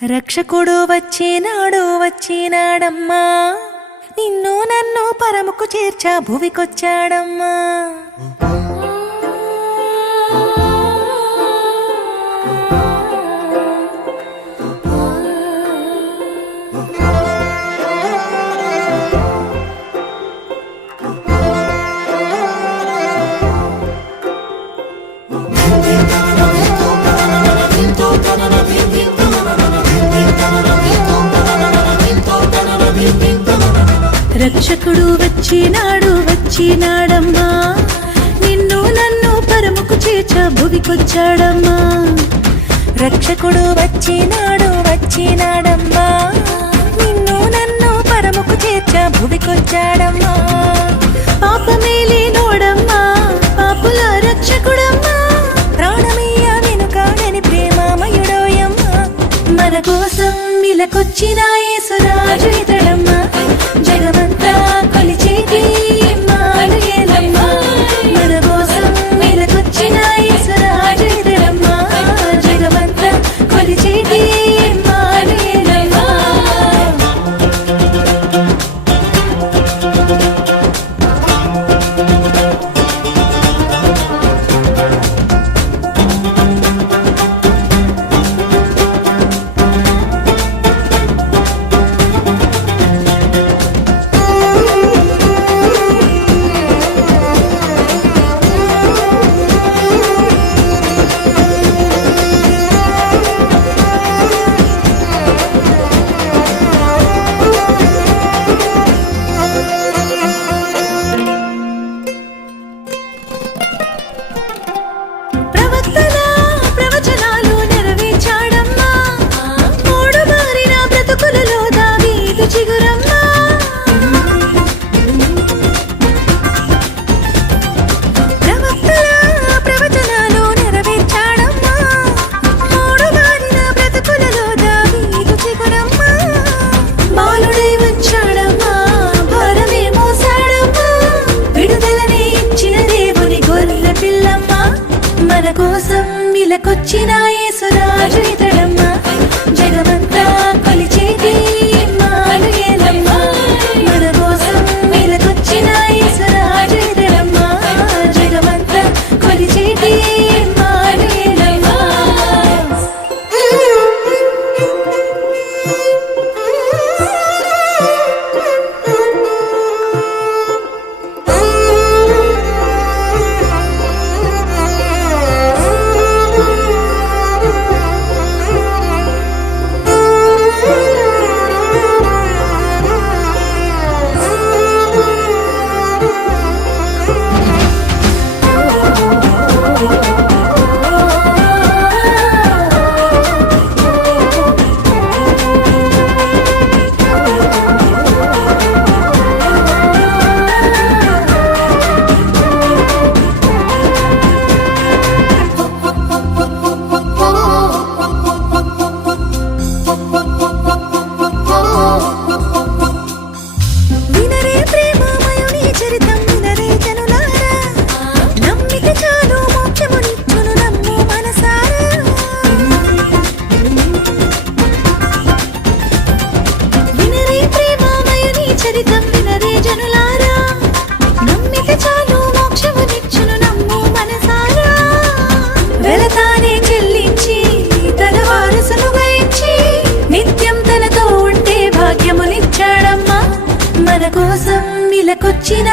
రక్షకుడు వచ్చినాడు వచ్చినాడమ్మా, నిన్ను నన్ను పరముకు చేర్చా భువికొచ్చాడమ్మా. రక్షకుడు వచ్చినాడు వచ్చినాడమ్మా, నిన్ను నన్ను పరముకు చేర్చా భువికొచ్చాడమ్మా. రక్షకుడు వచ్చినాడు వచ్చినాడమ్మా, నిన్ను నన్ను పరముకు చేర్చా భువికొచ్చాడమ్మా. పాపమేలే నోడమ్మా, పాపుల రక్షకుడమ్మా, ప్రాణమయ్య వెనుకాడని ప్రేమామయుడోయమ్మా. మన కోసం ఇలకొచ్చిన యేసురాజు ఇతడమ్మా, జగమంతా కొలిచేటి ఇమ్మానుయేలమ్మా. మన కోసం ఇలకొచ్చిన యేసురాజు ఇతడమ్మా, జగమంతా కొలిచేటి ఇమ్మానుయేలమ్మా. మన కోసం ఇలకొచ్చిన యేసురాజు ఇతడమ్మా, జగమంతా కొలిచేటి ఇమ్మానుయేలమ్మా. మన కోసం ఇలకొచ్చిన యేసురాజు ఇతడమ్మా, జగమంతా కొలిచేటి ఇమ్మానుయేలమ్మా. మన కోసం ఇలకొచ్చిన